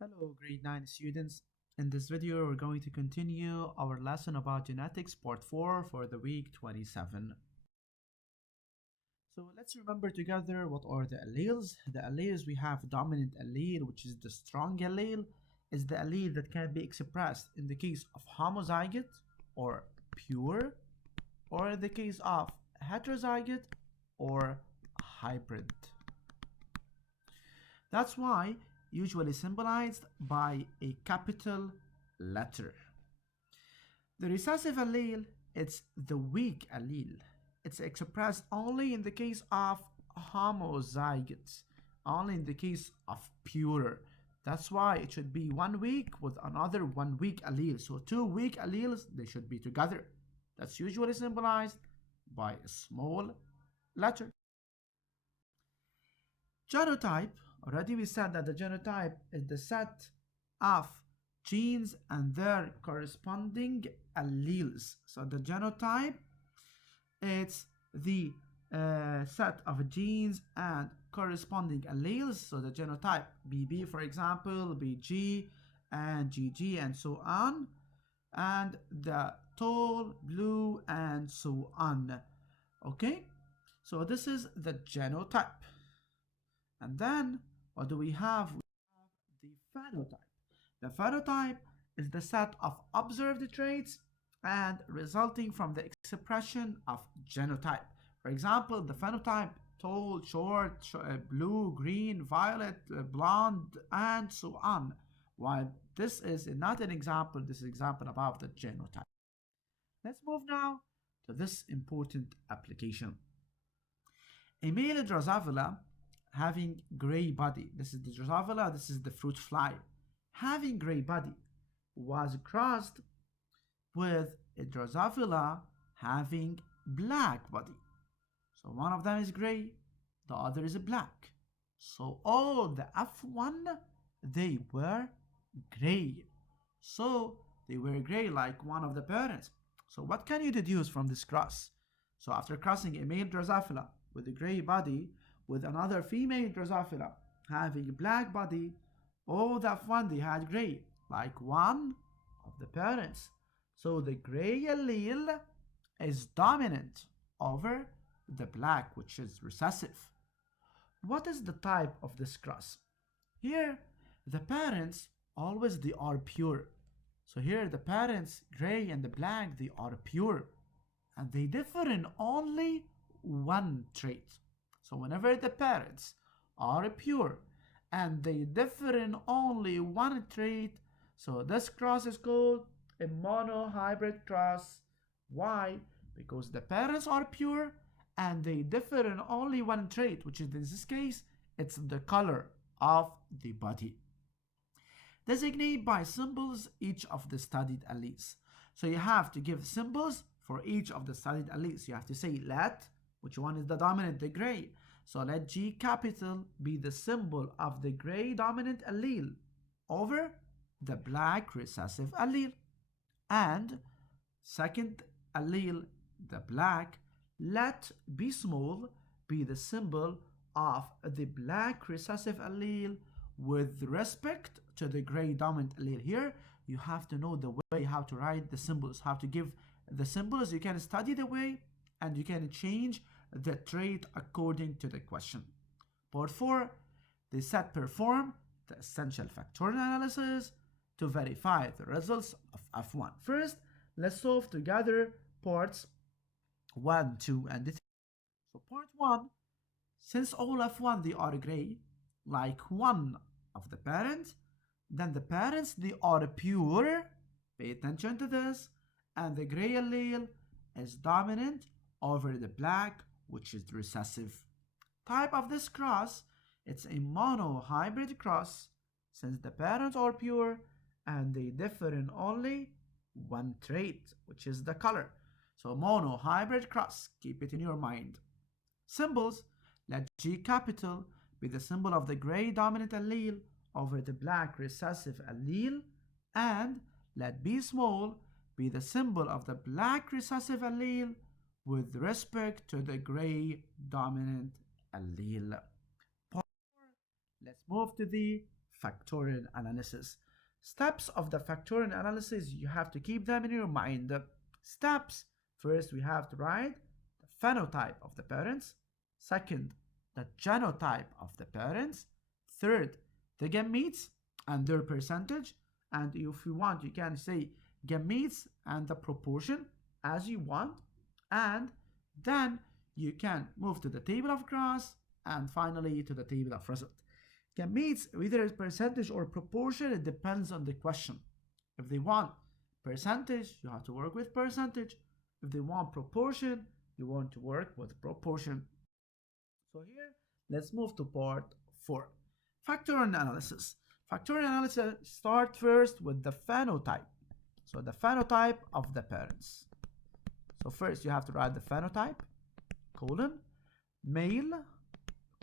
Hello, grade 9 students. In this video, we're going to continue our lesson about genetics, part 4 for the week 27. So let's remember together what are the alleles. The alleles, we have dominant allele, which is the strong allele, is the allele that can be expressed in the case of homozygote or pure, or in the case of heterozygote or hybrid. That's why usually symbolized by a capital letter. The recessive allele, it's the weak allele. It's expressed only in the case of homozygotes, only in the case of pure. That's why it should be 1 week with another 1 weak allele. So 2 weak alleles, they should be together. That's usually symbolized by a small letter. Genotype, already we said that the genotype is the set of genes and their corresponding alleles. So the genotype, it's the set of genes and corresponding alleles. So the genotype BB, for example, BG and GG and so on. And the tall, blue, and so on. Okay, so this is the genotype. And then what do we have? We have the phenotype. The phenotype is the set of observed traits and resulting from the expression of genotype. For example, the phenotype tall, short, blue, green, violet, blonde, and so on. While this is not an example, this is an example about the genotype. Let's move now to this important application. A male Drosophila having gray body, this is the Drosophila, this is the fruit fly, having gray body, was crossed with a Drosophila having black body. So one of them is gray, the other is black. So all the F1, they were gray. So they were gray like one of the parents. So what can you deduce from this cross? So after crossing a male Drosophila with a gray body with another female Drosophila having a black body, all the F1 they had gray, like one of the parents. So the gray allele is dominant over the black, which is recessive. What is the type of this cross? Here, the parents always they are pure. So here the parents, gray and the black, they are pure. And they differ in only one trait. So whenever the parents are pure and they differ in only one trait, so this cross is called a monohybrid cross. Why? Because the parents are pure and they differ in only one trait, which is in this case, it's the color of the body. Designate by symbols each of the studied alleles. So you have to give symbols for each of the studied alleles. You have to say let, which one is the dominant, the gray. So let G capital be the symbol of the gray dominant allele over the black recessive allele. And second allele, the black, let B small be the symbol of the black recessive allele with respect to the gray dominant allele. Here you have to know the way how to write the symbols, how to give the symbols. You can study the way and you can change the trait according to the question. Part 4, the set perform the essential factorial analysis to verify the results of F1. First, let's solve together parts 1, 2, and 3. So part 1, since all F1 they are gray, like one of the parents, then the parents they are pure, pay attention to this, and the gray allele is dominant over the black, which is recessive. Type of this cross, it's a monohybrid cross, since the parents are pure and they differ in only one trait, which is the color. So monohybrid cross, keep it in your mind. Symbols, let G capital be the symbol of the gray dominant allele over the black recessive allele, and let B small be the symbol of the black recessive allele with respect to the gray dominant allele. Let's move to the factorial analysis. Steps of the factorial analysis, you have to keep them in your mind. Steps: first, we have to write the phenotype of the parents. Second, the genotype of the parents. Third, the gametes and their percentage. And if you want, you can say gametes and the proportion as you want. And then you can move to the table of cross and finally to the table of result. Gametes, whether it's percentage or proportion, it depends on the question. If they want percentage, you have to work with percentage. If they want proportion, you want to work with proportion. So here, let's move to part 4. Factorial analysis. Factorial analysis start first with the phenotype. So the phenotype of the parents. So first you have to write the phenotype, colon, male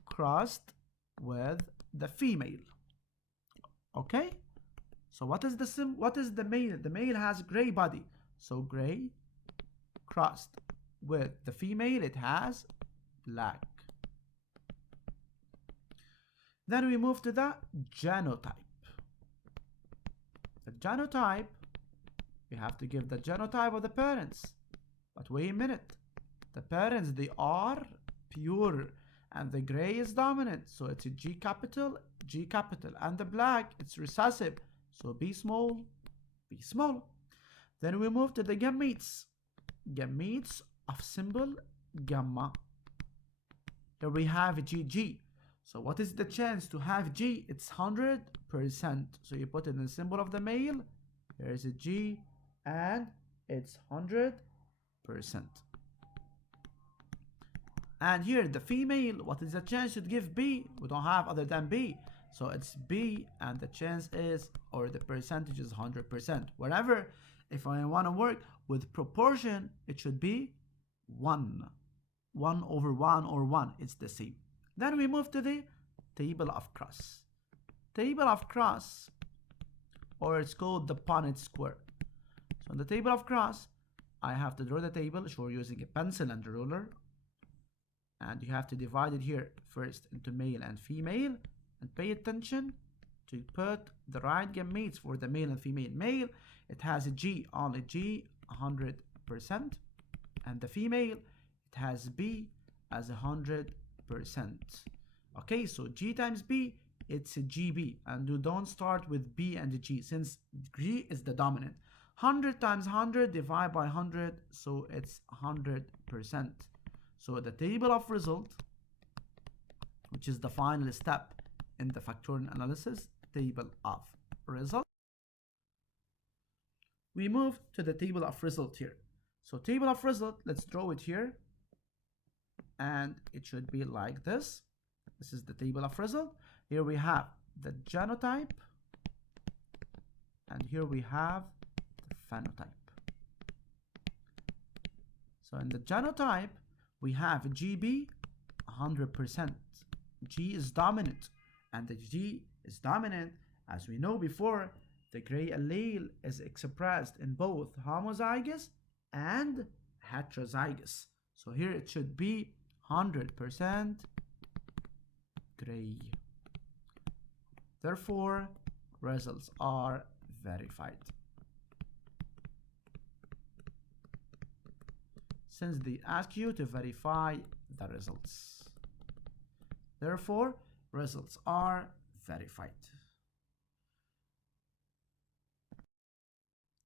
crossed with the female. Okay? So what is the male? The male has gray body. So gray crossed with the female, it has black. Then we move to the genotype. The genotype, we have to give the genotype of the parents. But wait a minute. The parents, they are pure. And the gray is dominant. So it's a G capital, G capital. And the black, it's recessive. So B small, B small. Then we move to the gametes. Gametes of symbol gamma. Here we have GG. So what is the chance to have G? It's 100%. So you put it in the symbol of the male. Here's a G and it's 100%. And here the female, what is the chance to give B? We don't have other than B. So it's B and the chance is, or the percentage is 100%. Whatever, if I want to work with proportion, it should be 1. 1 over 1 or 1, it's the same. Then we move to the table of cross. Table of cross, or it's called the Punnett square. So in the table of cross, I have to draw the table. We're using a pencil and a ruler. And you have to divide it here first into male and female. And pay attention to put the right gametes for the male and female. Male, it has a G, only G, 100%. And the female, it has B as 100%. Okay, so G times B, it's a GB. And you don't start with B and G since G is the dominant. 100 times 100 divided by 100, so it's 100%. So the table of result, which is the final step in the factorial analysis, table of result. We move to the table of result here. So table of result, let's draw it here. And it should be like this. This is the table of result. Here we have the genotype. And here we have the phenotype. So in the genotype, we have GB 100%. G is dominant. And the G is dominant. As we know before, the gray allele is expressed in both homozygous and heterozygous. So here it should be 100% gray. Therefore, results are verified. Since they ask you to verify the results. Therefore, results are verified.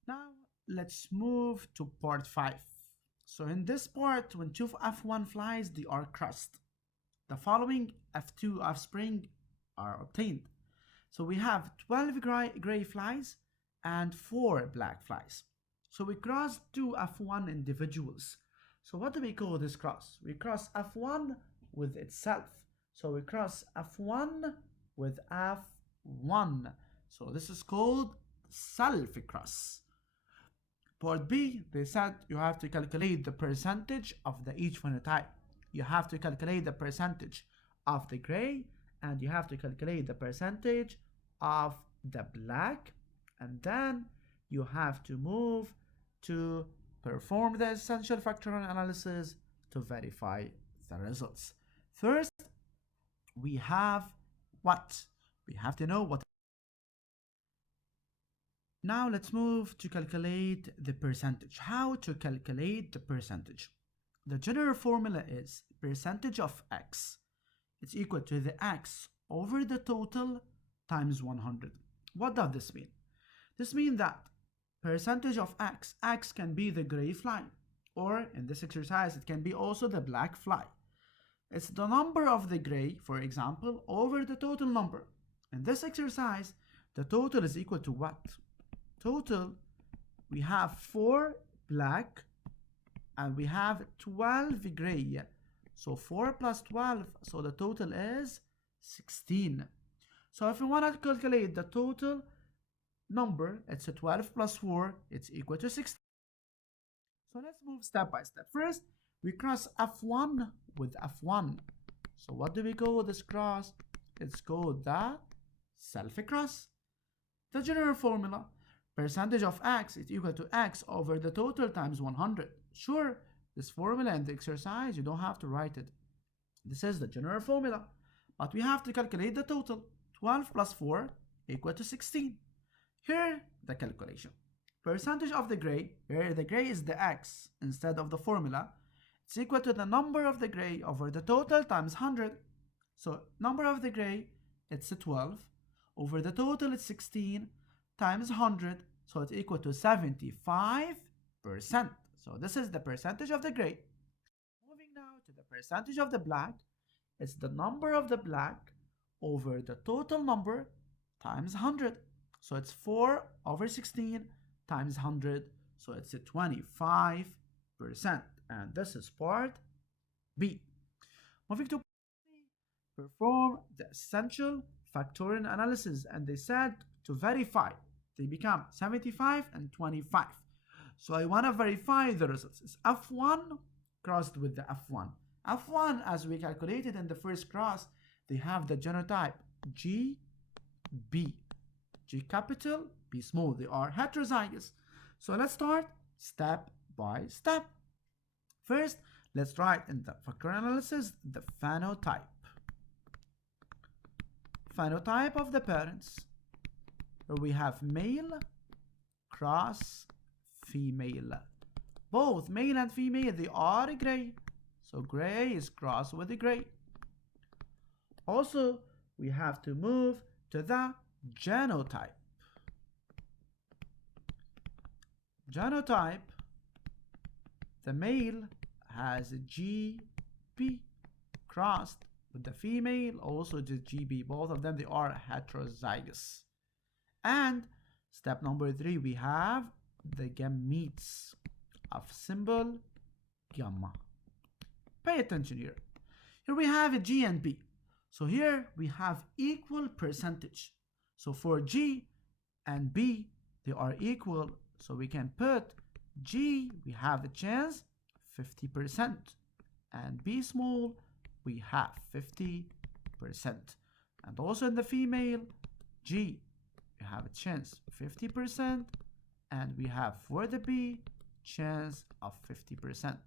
Now, let's move to part 5. So in this part, when two F1 flies, they are crossed. The following F2 offspring are obtained. So we have 12 gray flies and 4 black flies. So we cross two F1 individuals. So what do we call this cross? We cross F1 with itself. So we cross F1 with F1. So this is called self-cross. Part B, they said you have to calculate the percentage of each phenotype. You have to calculate the percentage of the gray and you have to calculate the percentage of the black. And then you have to move to perform the essential factorial analysis to verify the results. First, we have what? We have to know what Now let's move to calculate the percentage. How to calculate the percentage? The general formula is percentage of x. It's equal to the x over the total times 100. What does this mean? This means that percentage of x can be the gray fly, or in this exercise it can be also the black fly. It's the number of the gray, for example, over the total number. In this exercise, the total is equal to what? Total, we have 4 black and we have 12 gray. So 4 plus 12, so the total is 16. So if we want to calculate the total number, it's a 12 plus 4, it's equal to 16. So let's move step by step. First, we cross F1 with F1. So what do we call this cross? It's called the self-cross. The general formula, percentage of x is equal to x over the total times 100. Sure, this formula in the exercise, you don't have to write it. This is the general formula, but we have to calculate the total. 12 plus 4 equal to 16. Here, the calculation. Percentage of the gray, where the gray is the x instead of the formula, it's equal to the number of the gray over the total times 100. So number of the gray, it's 12. Over the total, it's 16 times 100. So it's equal to 75%. So this is the percentage of the gray. Moving now to the percentage of the black, it's the number of the black over the total number times 100. So it's 4 over 16 times 100. So it's a 25%. And this is part B. Moving to perform the essential factorial analysis, and they said to verify. They become 75 and 25. So I want to verify the results. It's F1 crossed with the F1. F1, as we calculated in the first cross, they have the genotype G, B. G capital, B small. They are heterozygous. So let's start step by step. First, let's write in the factorial analysis the phenotype. Phenotype of the parents. Here we have male cross female. Both male and female, they are gray. So gray is crossed with the gray. Also, we have to move to the genotype. Genotype, the male has a GB crossed with the female, also the GB. Both of them, they are heterozygous. And step number 3, we have the gametes of symbol gamma. Pay attention here. Here we have a G and B. So here we have equal percentage. So for G and B, they are equal. So we can put G, we have a chance 50%. And B small, we have 50%. And also in the female, G, we have a chance 50%. And we have for the B, chance of 50%.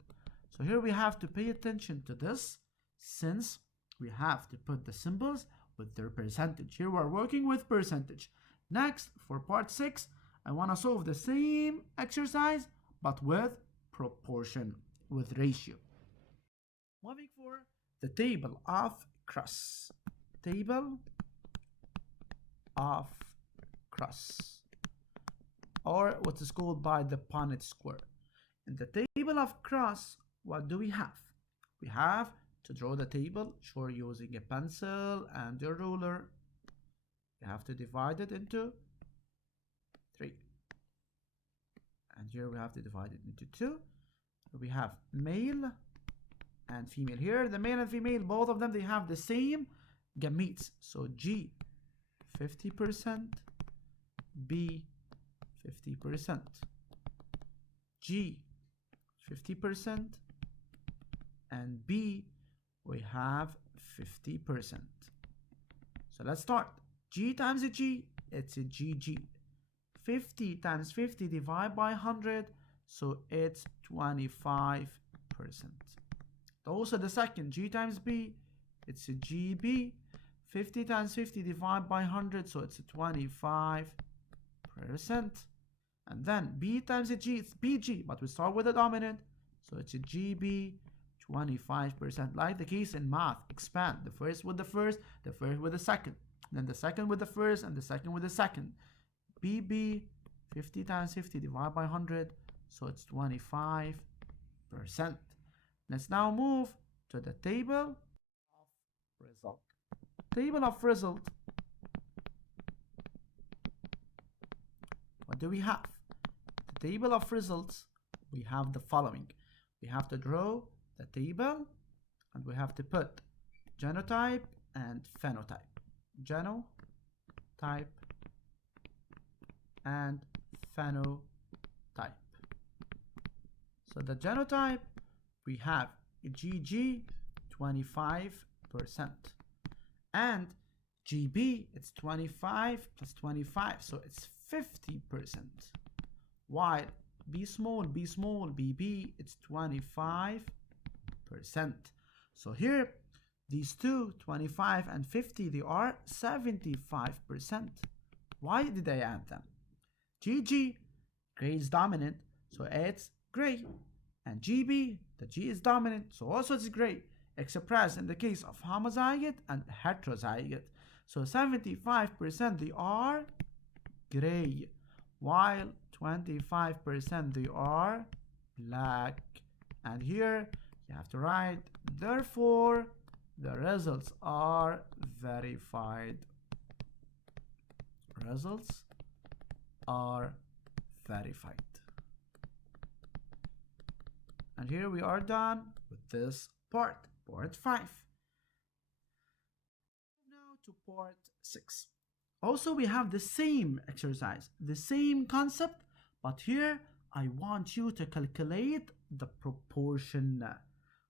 So here we have to pay attention to this, since we have to put the symbols with their percentage. Here we're working with percentage. Next, for part 6, I want to solve the same exercise, but with proportion, with ratio. Moving for the table of cross. Table of cross, or what is called by the Punnett square. In the table of cross, what do we have? We have to draw the table, sure, using a pencil and a ruler. You have to divide it into 3. And here we have to divide it into 2. We have male and female. Here, the male and female, both of them, they have the same gametes. So G, 50%, B, 50%, G, 50%, and B, we have 50%. So let's start. G times a G, it's a GG. 50 times 50 divided by 100, so it's 25%. Also the second, G times B, it's a GB. 50 times 50 divided by 100, so it's a 25%. percent. And then B times G, it's BG, but we start with the dominant, so it's a GB, 25%. Like the case in math, expand the first with the first with the second, then the second with the first, and the second with the second. BB, 50 times 50 divided by 100, so it's 25%. Let's now move to the table of result. Table of result. What do we have? The table of results, we have the following. We have to draw the table and we have to put genotype and phenotype. Genotype and phenotype. So the genotype, we have GG, 25%, and GB, it's 25 plus 25, so it's 50%. While B small, BB, it's 25%. So here, these two, 25 and 50, they are 75%. Why did I add them? GG, gray is dominant, so it's gray. And GB, the G is dominant, so also it's gray, expressed in the case of homozygote and heterozygote. So 75% they are gray, while 25% they are black. And here you have to write, therefore the results are verified. Results are verified. And here we are done with this part 5. Now to part 6. Also, we have the same exercise, the same concept, but here I want you to calculate the proportion.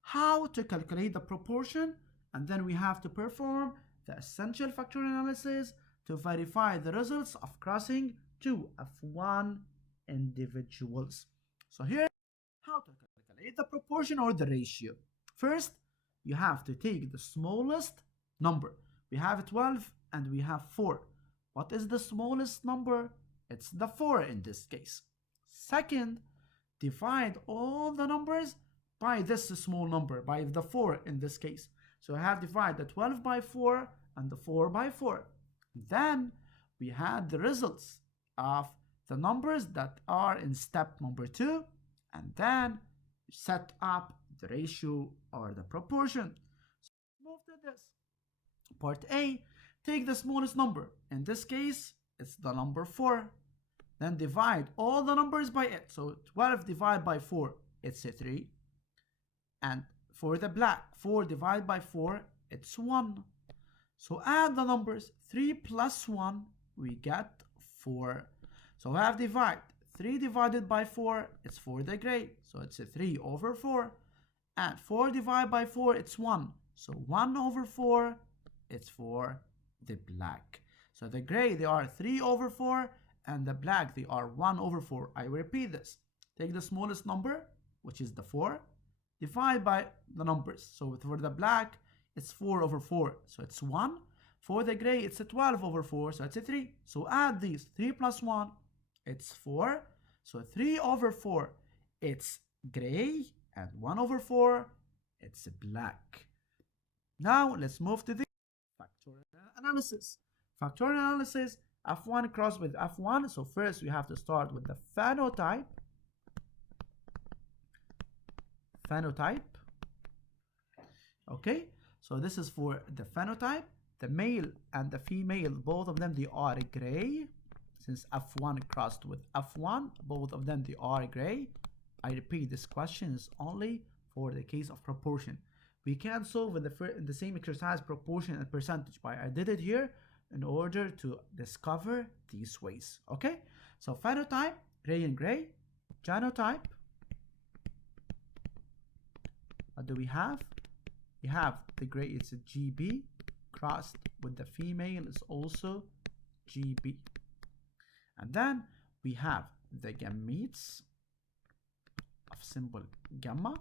How to calculate the proportion? And then we have to perform the essential factorial analysis to verify the results of crossing two F1 individuals. So here, how to calculate the proportion or the ratio. First, you have to take the smallest number. We have 12 and we have 4. What is the smallest number? It's the 4 in this case. Second, divide all the numbers by this small number, by the 4 in this case. So I have divided the 12 by 4 and the 4 by 4. Then we had the results of the numbers that are in step number 2, and then set up the ratio or the proportion. So move to this. Part A, take the smallest number. In this case, it's the number 4. Then divide all the numbers by it. So 12 divided by 4, it's a 3. And for the black, 4 divided by 4, it's 1. So add the numbers. 3 plus 1, we get 4. So I have divide. 3 divided by 4, it's for the gray. So it's a 3 over 4. And 4 divided by 4, it's 1. So 1 over 4, it's for the black. So the gray, they are 3 over 4. And the black, they are 1 over 4. I repeat this. Take the smallest number, which is the 4. Divide by the numbers. So for the black, it's 4 over 4. So it's 1. For the gray, it's a 12 over 4. So it's a 3. So add these. 3 plus 1, it's 4. So 3 over 4, it's gray. And 1 over 4, it's black. Now let's move to the factorial analysis. Factorial analysis, F1 cross with F1. So first we have to start with the phenotype. Okay, so this is for the phenotype. The male and the female, both of them, they are gray. Since F1 crossed with F1, both of them, they are gray. I repeat, this question is only for the case of proportion. We can solve in the same exercise proportion and percentage, but I did it here in order to discover these ways. Okay, so phenotype, gray and gray. Genotype, what do we have? We have the gray, it's a GB, crossed with the female is also GB. And then we have the gametes of symbol gamma.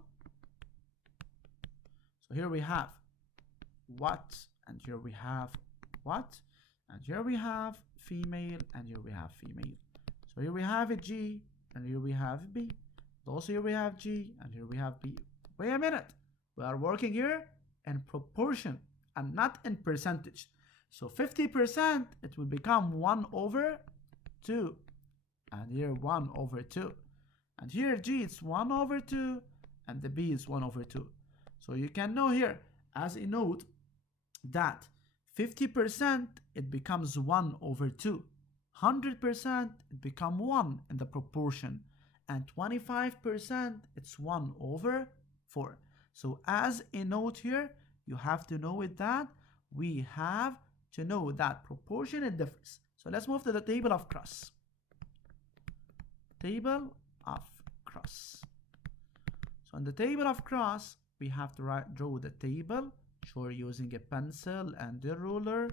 So here we have what, and here we have what, and here we have female, and here we have female. So here we have a G, and here we have B. Also here we have G, and here we have B. Wait a minute. We are working here in proportion and not in percentage. So 50%, it will become 1 over 2. And here 1 over 2. And here G is 1 over 2, and the B is 1 over 2. So you can know here as a note that 50% it becomes 1 over 2. 100% it becomes 1 in the proportion. And 25% it's 1 over 4. So as a note here, you have to know it that we have to know that proportion and difference. So let's move to the table of cross. Table of cross. So in the table of cross, we have to draw the table. Sure, using a pencil and a ruler.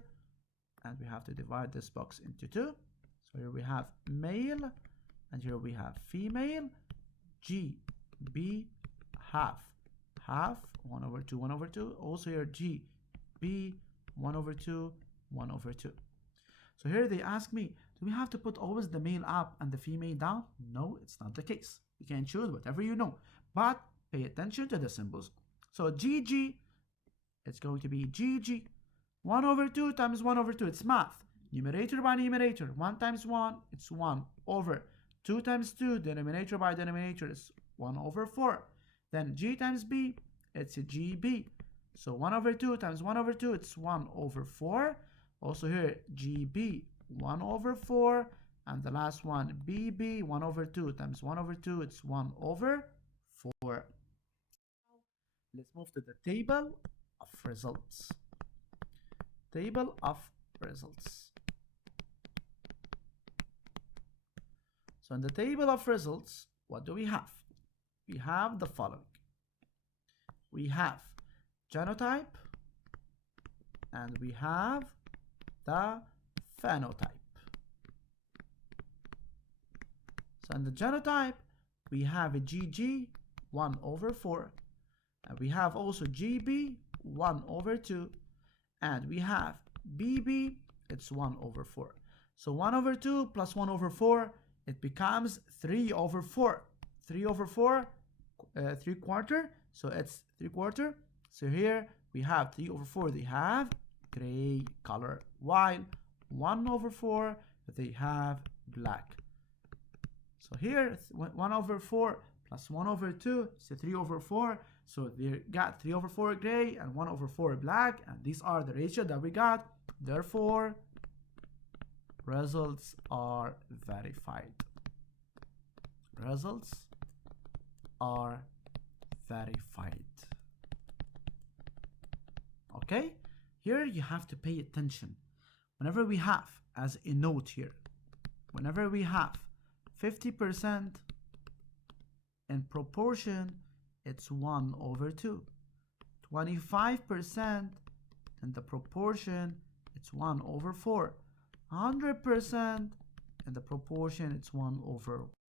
And we have to divide this box into 2. So here we have male, and here we have female. G, B, half, 1 over 2, 1 over 2. Also here G, B, 1 over 2, 1 over 2. So here they ask me, do we have to put always the male up and the female down? No, it's not the case. You can choose whatever you know, but pay attention to the symbols. So GG, it's going to be GG. 1 over 2 times 1 over 2, it's math. Numerator by numerator, 1 times 1, it's 1 over 2 times 2, denominator by denominator is 1 over 4. Then G times B, it's a GB. So 1 over 2 times 1 over 2, it's 1 over 4. Also here, GB, 1 over 4. And the last one, BB, 1 over 2 times 1 over 2, it's 1 over 4. Let's move to the table of results. Table of results. So in the table of results, what do we have? We have the following. We have genotype, and we have the phenotype. So in the genotype, we have a GG, 1 over 4. And we have also GB, 1 over 2. And we have BB, it's 1 over 4. So 1 over 2 plus 1 over 4, it becomes 3 over 4. 3 over 4, 3 quarter. So it's 3 quarter. So here we have 3 over 4, they have gray color, while 1 over 4, they have black. So here 1 over 4 plus 1 over 2, so 3 over 4. So they got 3 over 4 gray and 1 over 4 black, and these are the ratio that we got. Therefore, results are verified. Results are verified. Okay, here you have to pay attention. Whenever we have, as a note here, whenever we have 50% in proportion, it's 1 over 2. 25% in the proportion, it's 1 over 4. 100% in the proportion, it's 1 over